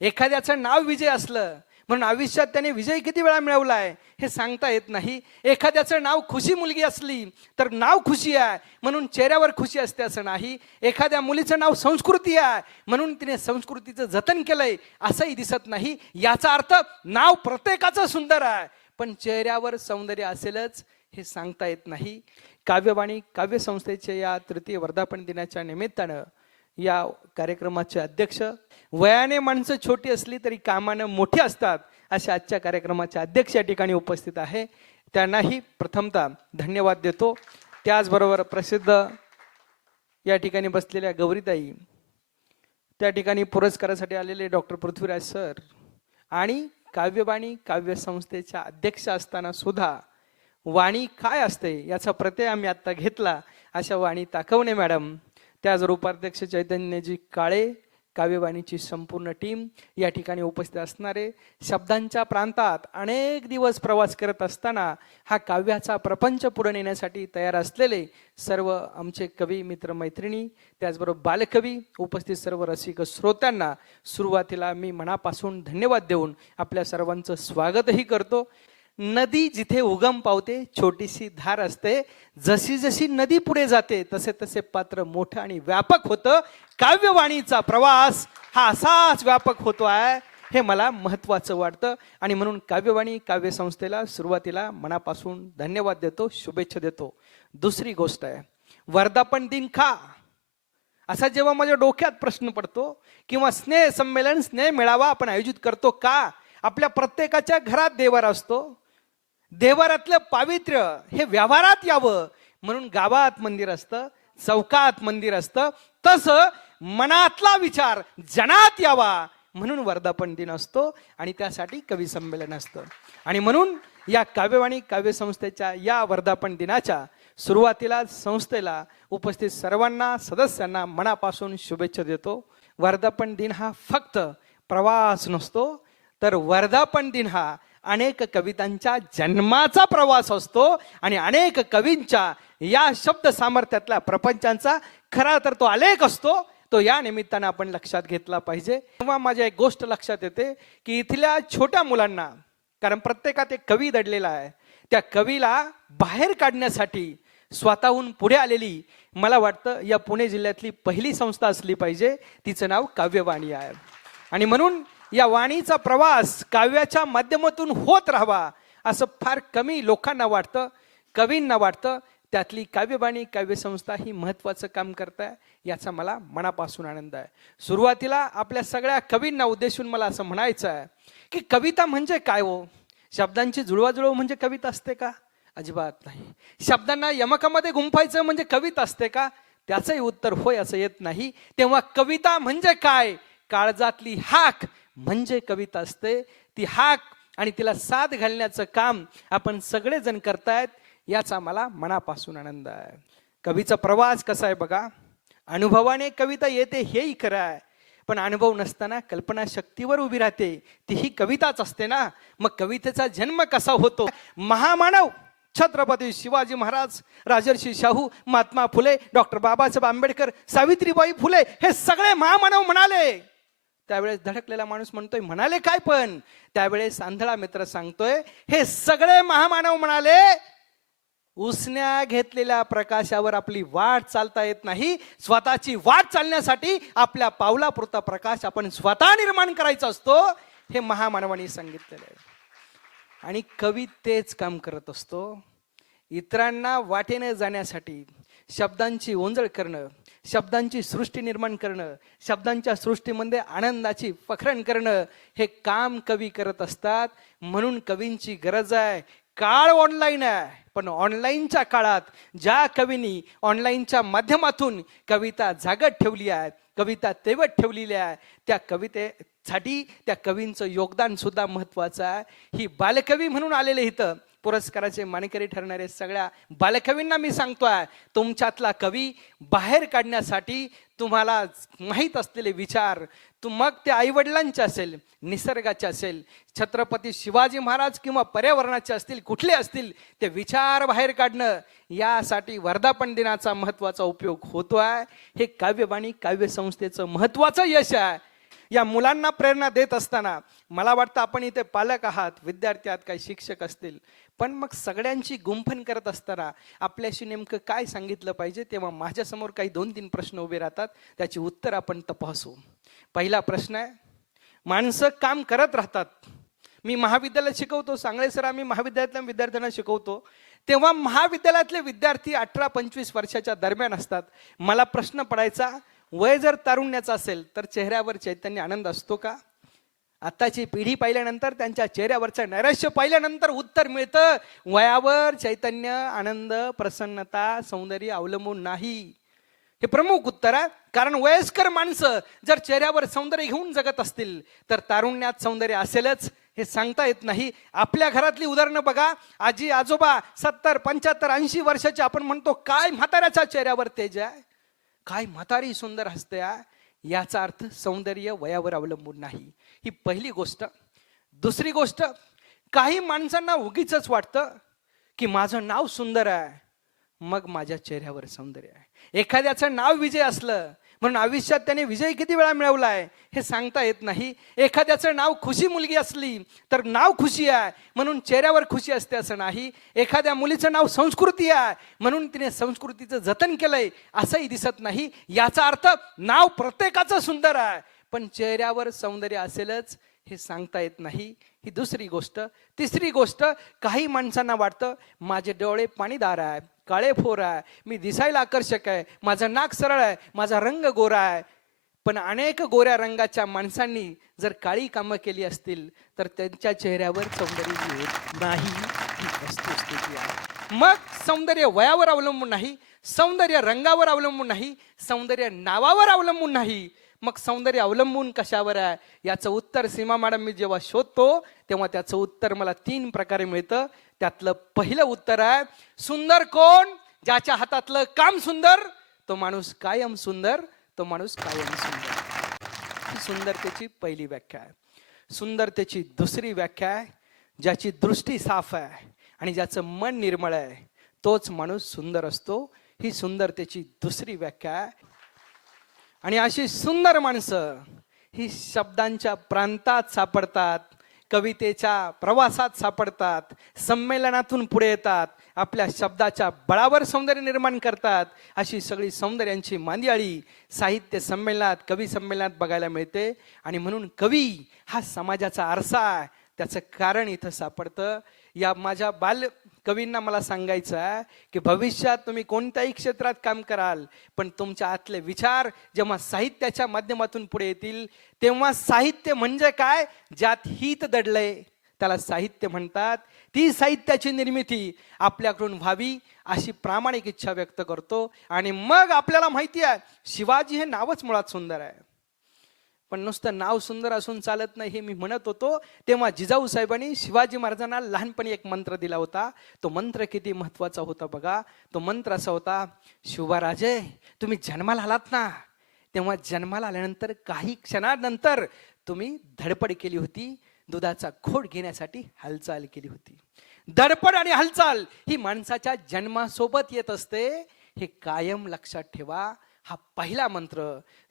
एखाद्याचं नाव विजय असलं म्हणून आयुष्यात त्याने विजय किती वेळा मिळवलाय हे सांगता येत नाही. एखाद्याचं नाव खुशी मुलगी असली तर नाव खुशी आहे म्हणून चेहऱ्यावर खुशी असते असं नाही. एखाद्या मुलीचं नाव संस्कृती आहे म्हणून तिने संस्कृतीचं जतन केलंय असंही दिसत नाही. याचा अर्थ नाव प्रत्येकाचं सुंदर आहे पण चेहऱ्यावर सौंदर्य असेलच हे सांगता येत नाही. काव्यवाणी काव्य संस्थेच्या या तृतीय वर्धापन दिनाच्या निमित्तानं या कार्यक्रमाचे अध्यक्ष, वयाने माणसं छोटी असली तरी कामानं मोठी असतात अशा आजच्या कार्यक्रमाचे अध्यक्ष या ठिकाणी उपस्थित आहे. त्यांनाही प्रथमतः धन्यवाद देतो. त्याचबरोबर प्रसिद्ध या ठिकाणी बसलेल्या गौरीताई, त्या ठिकाणी पुरस्कारासाठी आलेले डॉक्टर पृथ्वीराज सर आणि काव्यवाणी काव्य संस्थेच्या अध्यक्ष असताना सुद्धा वाणी काय असते याचा प्रत्यय आम्ही आता घेतला अशा वाणी ताकवणे मॅडम, त्याचबरोबर उपाध्यक्ष चैतन्यजी काळे, काव्यवाणीची संपूर्ण टीम, या ठिकाणी उपस्थित असणारे, शब्दांच्या प्रांतात अनेक दिवस प्रवास करत असताना हा काव्याचा प्रपंच पुढे नेण्यासाठी तयार असलेले सर्व आमचे कवी मित्र मैत्रिणी, त्याचबरोबर बालकवी, उपस्थित सर्व रसिक श्रोत्यांना सुरुवातीला मी मनापासून धन्यवाद देऊन आपल्या सर्वांचं स्वागतही करतो. नदी जिथे उगम पावते छोटीशी धार असते, जशी जशी नदी पुढे जाते तसे तसे पात्र मोठं आणि व्यापक होतं. काव्यवाणीचा प्रवास हा असाच व्यापक होतो आहे हे मला महत्वाचं वाटतं आणि म्हणून काव्यवाणी काव्य संस्थेला सुरुवातीला मनापासून धन्यवाद देतो, शुभेच्छा देतो. दुसरी गोष्ट आहे, वर्धापन दिन का असा जेव्हा माझ्या डोक्यात प्रश्न पडतो किंवा स्नेह संमेलन, स्नेह मेळावा आपण आयोजित करतो का? आपल्या प्रत्येकाच्या घरात देवार असतो, देवारातलं पावित्र्य हे व्यवहारात यावं म्हणून गावात मंदिर असतं, चौकात मंदिर असतं, तसं मनातला विचार जनात यावा म्हणून वर्धापन दिन असतो आणि त्यासाठी कवी संमेलन असतं. आणि म्हणून या काव्यवाणी काव्य संस्थेच्या या वर्धापन दिनाच्या सुरुवातीला संस्थेला उपस्थित सर्वांना सदस्यांना मनापासून शुभेच्छा देतो. वर्धापन दिन हा फक्त प्रवास नसतो तर वर्धापन दिन हा अनेक कवितांच्या जन्माचा प्रवास असतो आणि अनेक कवींच्या या शब्द सामर्थ्यातल्या प्रपंचांचा खरा तर तो आलेख असतो. तो या निमित्तानं आपण लक्षात घेतला पाहिजे. तेव्हा माझ्या एक गोष्ट लक्षात येते की इथल्या छोट्या मुलांना, कारण प्रत्येकात एक कवी दडलेला आहे, त्या कवीला बाहेर काढण्यासाठी स्वतःहून पुढे आलेली मला वाटतं या पुणे जिल्ह्यातली पहिली संस्था असली पाहिजे. तिचं नाव काव्यवाणी आहे आणि म्हणून या वाणीचा प्रवास काव्याच्या माध्यमातून होत राहावा असं फार कमी लोकांना वाटतं, कवींना वाटतं. त्यातली काव्यवाणी काव्य संस्था ही महत्वाचं काम करत आहे याचा मला मनापासून आनंद आहे. सुरुवातीला आपल्या सगळ्या कवींना उद्देशून मला असं म्हणायचं आहे की कविता म्हणजे काय हो? शब्दांची जुळवाजुळव म्हणजे कविता असते का? अजिबात नाही. शब्दांना यमकामध्ये गुंफायचं म्हणजे कविता असते का? त्याचंही उत्तर होय असं येत नाही. तेव्हा कविता म्हणजे काय? काळजातली हाक म्हणजे कविता असते. ती हाक आणि तिला साथ घालण्याचं काम आपण सगळेजण करतायत याचा मला मनापासून आनंद आहे. कवीचा प्रवास कसा आहे बघा. अनुभवाने कविता येते हेही खरं आहे, पण अनुभव नसताना कल्पना शक्तीवर उभी राहते तीही कविताच असते ना. मग कवितेचा जन्म कसा होतो? महामानव छत्रपती शिवाजी महाराज, राजर्षी शाहू, महात्मा फुले, डॉक्टर बाबासाहेब आंबेडकर, सावित्रीबाई फुले हे सगळे महामानव म्हणाले. त्यावेळेस धडकलेला माणूस म्हणतोय म्हणाले काय? पण त्यावेळेस आंधळा मित्र सांगतोय हे सगळे महामानव म्हणाले उसण्या घेतलेल्या प्रकाशावर आपली वाट चालता येत नाही. स्वतःची वाट चालण्यासाठी आपल्या पावलापुरता प्रकाश आपण स्वतः निर्माण करायचा असतो हे महामानवांनी सांगितलेलं आहे. आणि कवी तेच काम करत असतो. इतरांना वाटेने जाण्यासाठी शब्दांची ओंजळ करणं, शब्दांची सृष्टी निर्माण करणं, शब्दांच्या सृष्टीमध्ये आनंदाची पखरण करणं हे काम कवी करत असतात. म्हणून कवींची गरज आहे. काळ ऑनलाईन आहे, पण ऑनलाईनच्या काळात ज्या कवींनी ऑनलाईनच्या माध्यमातून कविता जागत ठेवली आहे, कविता तेवत ठेवलेली आहे, त्या कवितेसाठी त्या कवींचं योगदान सुद्धा महत्वाचं आहे. ही बालकवी म्हणून आलेले इथं पुरस्काराचे मानकरी ठरणारे सगळ्या बालकवींना मी सांगतोय, तुमच्यातला कवी बाहेर काढण्यासाठी तुम्हाला माहीत असलेले विचार, मग ते आईवडिलांचे असेल, निसर्गाचे असेल, छत्रपती शिवाजी महाराज किंवा पर्यावरणाचे असतील, कुठले असतील, ते विचार बाहेर काढणं यासाठी वर्धापन दिनाचा महत्वाचा उपयोग होतो आहे. हे काव्यवाणी काव्य संस्थेचं महत्वाचं यश आहे. या मुलांना प्रेरणा देत असताना मला वाटतं आपण इथे पालक आहात, विद्यार्थी आहात, काही शिक्षक असतील, पण मग सगळ्यांची गुंफण करत असताना आपल्याशी नेमकं काय सांगितलं पाहिजे, तेव्हा माझ्यासमोर काही 2-3 प्रश्न उभे राहतात. त्याची उत्तर आपण तपासू. पहिला प्रश्न आहे, माणसं काम करत राहतात. मी महाविद्यालयात शिकवतो, सांगळे सर आम्ही महाविद्यालयातल्या विद्यार्थ्यांना शिकवतो, तेव्हा महाविद्यालयातले विद्यार्थी 18-25 वर्षाच्या दरम्यान असतात. मला प्रश्न पडायचा, वय जर तारुण्याचं असेल तर चेहऱ्यावर चैतन्य आनंद असतो का? आताची पिढी पाहिल्यानंतर, त्यांच्या चेहऱ्यावरचं नैराश्य पाहिल्यानंतर उत्तर मिळतं, वयावर चैतन्य, आनंद, प्रसन्नता, सौंदर्य अवलंबून नाही. हे प्रमुख उत्तर आहे. कारण वयस्कर माणसं जर चेहऱ्यावर सौंदर्य घेऊन जगत असतील तर तारुण्यात सौंदर्य असेलच हे सांगता येत नाही. आपल्या घरातली उदाहरणं बघा, आजी आजोबा 70, 75, 80 वर्षाचे, आपण म्हणतो काय म्हाताऱ्याच्या चेहऱ्यावर तेज आहे, काय म्हातारी सुंदर हसते आहे. याचा अर्थ सौंदर्य वयावर अवलंबून नाही. ही पहिली गोष्ट. दुसरी गोष्ट, काही माणसांना उगीच वाटतं की माझं नाव सुंदर आहे मग माझ्या चेहऱ्यावर सौंदर्य आहे. एखाद्याचं नाव विजय असलं म्हणून आयुष्यात त्याने विजय किती वेळा मिळवलाय हे सांगता येत नाही. एखाद्याचं नाव खुशी मुलगी असली तर नाव खुशी आहे म्हणून चेहऱ्यावर खुशी असते असं नाही. एखाद्या मुलीचं नाव संस्कृती आहे म्हणून तिने संस्कृतीचं जतन केलंय असंही दिसत नाही. याचा अर्थ नाव प्रत्येकाचं सुंदर आहे पण चेहऱ्यावर सौंदर्य असेलच हे सांगता येत नाही. ही दुसरी गोष्ट. तिसरी गोष्ट, काही माणसांना वाटतं माझे डोळे पाणीदार आहे, काळे फोर आहे, मी दिसायला आकर्षक आहे, माझं नाक सरळ आहे, माझा रंग गोरा आहे. पण अनेक गोऱ्या रंगाच्या माणसांनी जर काळी कामं केली असतील तर त्यांच्या चेहऱ्यावर सौंदर्य येत नाही. ही वस्तुस्थिती आहे. मग सौंदर्य वयावर अवलंबून नाही, सौंदर्य रंगावर अवलंबून नाही, सौंदर्य नावावर अवलंबून नाही. मग सौंदर्य अवलंबून कशावर आहे याचं उत्तर सीमा मॅडम मी जेव्हा शोधतो तेव्हा त्याचं उत्तर मला 3 प्रकारे मिळतं. त्यातलं पहिलं उत्तर आहे, सुंदर कोण? ज्याच्या हातातलं काम सुंदर, तो माणूस कायम सुंदर, तो माणूस कायम सुंदर. ही सुंदरतेची पहिली व्याख्या आहे. सुंदरतेची दुसरी व्याख्या आहे, ज्याची दृष्टी साफ आहे आणि ज्याचं मन निर्मळ आहे तोच माणूस सुंदर असतो. ही सुंदरतेची दुसरी व्याख्या आहे. आणि अशी सुंदर माणसं ही शब्दांच्या प्रांतात सापडतात, कवितेच्या प्रवासात सापडतात, संमेलनातून पुढे येतात, आपल्या शब्दाच्या बळावर सौंदर्य निर्माण करतात. अशी सगळी सौंदर्यांची मांदियाळी साहित्य संमेलनात, कवी संमेलनात बघायला मिळते. आणि म्हणून कवी हा समाजाचा आरसा आहे. त्याचं कारण इथं सापडतं. या माझ्या बाल कवींना मला सांगायचं आहे की भविष्यात तुम्ही कोणत्याही क्षेत्रात काम कराल पण तुमच्या आतले विचार जेव्हा साहित्याच्या माध्यमातून पुढे येतील तेव्हा साहित्य म्हणजे काय, ज्यात हित दडलंय त्याला साहित्य म्हणतात. ती साहित्याची निर्मिती आपल्याकडून व्हावी अशी प्रामाणिक इच्छा व्यक्त करतो. आणि मग आपल्याला माहिती आहे शिवाजी हे नावच मुळात सुंदर आहे. पण नुसतं नाव सुंदर असून चालत नाही हे मी म्हणत होतो तेव्हा जिजाऊ साहेबांनी शिवाजी महाराजांना लहानपणी एक मंत्र दिला होता. तो मंत्र किती महत्वाचा होता बघा. तो मंत्र असा होता, शिवराजे तुम्ही जन्माला आलात ना तेव्हा जन्माला आल्यानंतर काही क्षणानंतर तुम्ही धडपड केली होती, दुधाचा घोट घेण्यासाठी हालचाल केली होती. धडपड आणि हालचाल ही माणसाच्या जन्मासोबत येत असते, हे कायम लक्षात ठेवा. हा पहिला मंत्र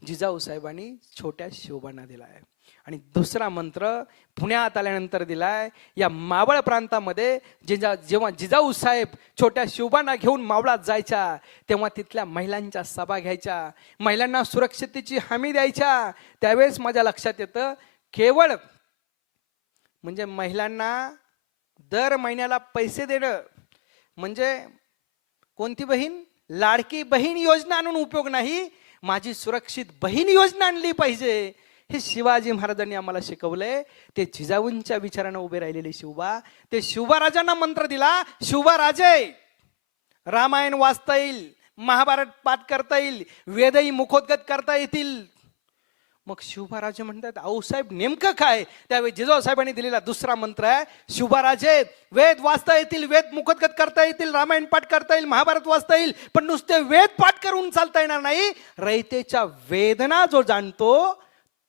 जिजाऊ साहेबांनी छोट्या शिवबांना दिलाय. आणि दुसरा मंत्र पुण्यात आल्यानंतर दिलाय. या मावळ प्रांतामध्ये जेव्हा जिजाऊ साहेब छोट्या शिवबांना घेऊन मावळात जायच्या तेव्हा तिथल्या महिलांच्या सभा घ्यायच्या, महिलांना सुरक्षिततेची हमी द्यायच्या. त्यावेळेस माझ्या लक्षात येतं केवळ म्हणजे महिलांना दर महिन्याला पैसे देणं म्हणजे कोणती बहीण, लाडकी बहीण योजना आणून उपयोग नाही, माझी सुरक्षित बहीण योजना आणली पाहिजे. हे शिवाजी महाराजांनी आम्हाला शिकवलंय. ते जिजाऊंच्या विचारानं उभे राहिलेले शिवबा, ते शिवबा राजांना मंत्र दिला, शिवबा राजे रामायण वाचता येईल, महाभारत पाठ करता येईल, वेदही मुखोद्गत करता येतील. मग शिवबाराजे म्हणतात आऊसाहेब नेमकं काय? त्यावेळी जिजाऊ साहेबांनी दिलेला दुसरा मंत्र आहे, शिवबाराजे वेद वाचता येतील, वेद मुखोद्गत करता येतील, रामायण पाठ करता येईल, महाभारत वाचता येईल, पण नुसते वेद पाठ करून चालता येणार नाही. रयतेच्या वेदना जो जाणतो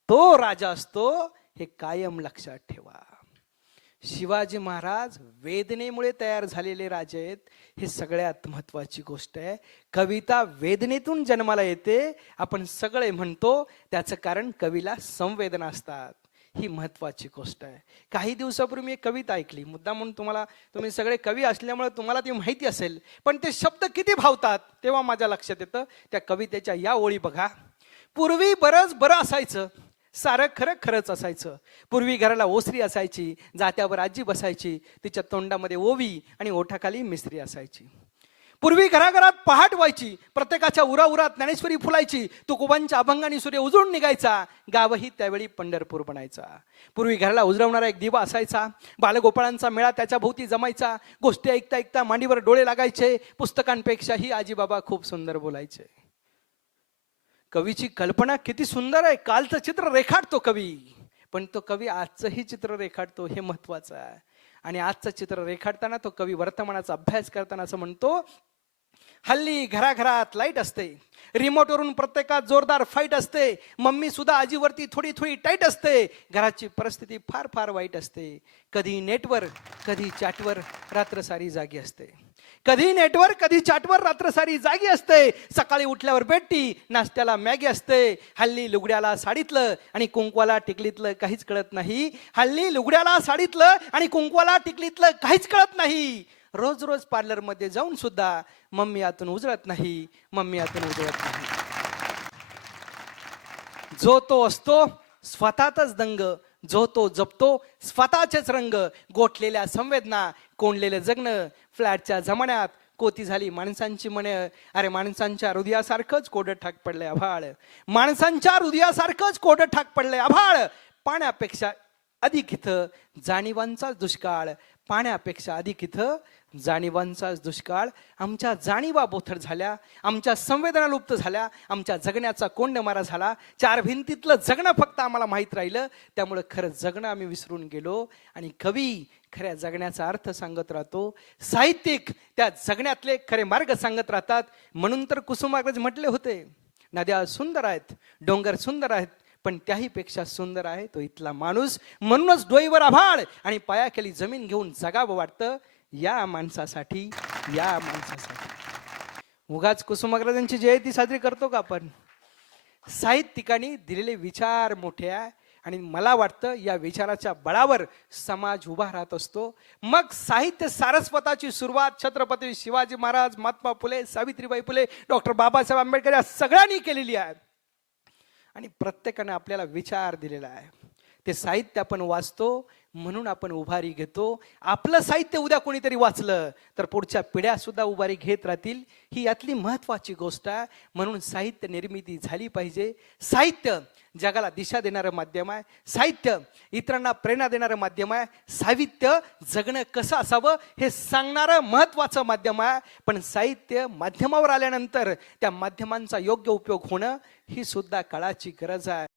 तो राजा असतो, हे कायम लक्षात ठेवा. शिवाजी महाराज वेदनेमुळे तयार झालेले राजे आहेत. हे सगळ्यात महत्वाची गोष्ट आहे. कविता वेदनेतून जन्माला येते. आपण सगळे म्हणतो त्याचं कारण कवीला संवेदना असतात. ही महत्वाची गोष्ट आहे. काही दिवसापूर्वी मी एक कविता ऐकली, मुद्दा म्हणून तुम्ही सगळे कवी असल्यामुळे तुम्हाला ती माहिती असेल, पण ते शब्द किती भावतात तेव्हा माझ्या लक्षात येतं. त्या कवितेच्या या ओळी बघा. पूर्वी बरंच बरं असायचं, सारं खरं खरंच असायचं. पूर्वी घराला ओसरी असायची, जात्यावर आजी बसायची, तिच्या तोंडामध्ये ओवी आणि ओठाखाली मिसरी असायची. पूर्वी घराघरात पहाट व्हायची, प्रत्येकाच्या उराउरात ज्ञानेश्वरी फुलायची, तुकोबांच्या अभंगाने सूर्य उजळून निघायचा, गावही त्यावेळी पंढरपूर बनायचा. पूर्वी घराला उजळवणारा एक दिवा असायचा, बालगोपाळांचा मेळा त्याच्या भोवती जमायचा, गोष्टी ऐकता ऐकता मांडीवर डोळे लागायचे, पुस्तकांपेक्षाही आजीबाबा खूप सुंदर बोलायचे. कवीची कल्पना किती सुंदर आहे. कालचं चित्र रेखाटतो कवी, पण तो कवी आजचंही चित्र रेखाटतो, हे महत्वाचं आहे. आणि आजचं चित्र रेखाटताना तो कवी वर्तमानाचा अभ्यास करताना असं म्हणतो, हल्ली घराघरात लाईट असते, रिमोटवरून प्रत्येकात जोरदार फाईट असते, मम्मी सुद्धा आजीवरती थोडी थोडी टाईट असते, घराची परिस्थिती फार फार वाईट असते, कधी नेटवर कधी चॅटवर रात्र सारी जागी असते, कधी नेटवर कधी चॅटवर रात्र सारी जागी असते, सकाळी उठल्यावर बेटी, नाश्त्याला मॅगी असते, हल्ली लुगड्याला साडीतलं आणि कुंकवाला टिकलीतलं काहीच कळत नाही, हल्ली लुगड्याला साडीतलं आणि कुंकवाला टिकलीतलं काहीच कळत नाही, रोज रोज पार्लर मध्ये जाऊन सुद्धा मम्मी आतून उजळत नाही, मम्मी आतून उजळत नाही. जो तो असतो स्वतःतच दंग, जो तो जपतो स्वतःचेच रंग, गोठलेल्या संवेदना, कोंडलेलं जगणं, फ्लॅटच्या जमान्यात कोती झाली माणसांची म्हणे. अरे माणसांच्या हृदयासारखंच कोडं ठाक पडलंय आभाळ, माणसांच्या हृदयासारखंच कोडं ठाक पडलंय आभाळ, पाण्यापेक्षा अधिक इथं जाणीवांचाच दुष्काळ, पाण्यापेक्षा अधिक इथं जाणीवांचाच दुष्काळ. आमच्या जाणीवा बोथट झाल्या, आमच्या संवेदना लुप्त झाल्या, आमच्या जगण्याचा कोंडमारा झाला, चार भिंतीतलं जगणं फक्त आम्हाला माहीत राहिलं. त्यामुळे खरं जगणं आम्ही विसरून गेलो. आणि कवी खऱ्या जगण्याचा अर्थ सांगत राहतो, साहित्यिक त्या जगण्यातले खरे मार्ग सांगत राहतात. म्हणून तर कुसुमाग्रज म्हटले होते, नद्या सुंदर आहेत, डोंगर सुंदर आहेत, पण त्याही पेक्षा सुंदर आहे तो इथला माणूस. म्हणूनच डोईवर आभाळ आणि पायाखाली जमीन घेऊन जगावं वाटतं या माणसासाठी, या माणसासाठी. उगाच कुसुमाग्रजांची जयंती साजरी करतो का आपण? साहित्यिकांनी दिलेले विचार मोठे आहे आणि मला वाटतं या विचाराच्या बळावर समाज उभा राहत असतो. मग साहित्य सारस्वताची सुरुवात छत्रपती शिवाजी महाराज, महात्मा फुले, सावित्रीबाई फुले, डॉक्टर बाबासाहेब आंबेडकर या सगळ्यांनी केलेली आहे. आणि प्रत्येकाने आपल्याला विचार दिलेला आहे. ते साहित्य आपण वाचतो म्हणून आपण उभारी घेतो. आपलं साहित्य उद्या कोणीतरी वाचलं तर पुढच्या पिढ्या सुद्धा उभारी घेत राहतील. ही यातली महत्वाची गोष्ट आहे. म्हणून साहित्य निर्मिती झाली पाहिजे. साहित्य जगाला दिशा देणारं माध्यम आहे. साहित्य इतरांना प्रेरणा देणारं माध्यम आहे. साहित्य जगणं कसं असावं हे सांगणारं महत्वाचं माध्यम आहे. पण साहित्य माध्यमावर आल्यानंतर त्या माध्यमांचा योग्य उपयोग होणं ही सुद्धा काळाची गरज आहे.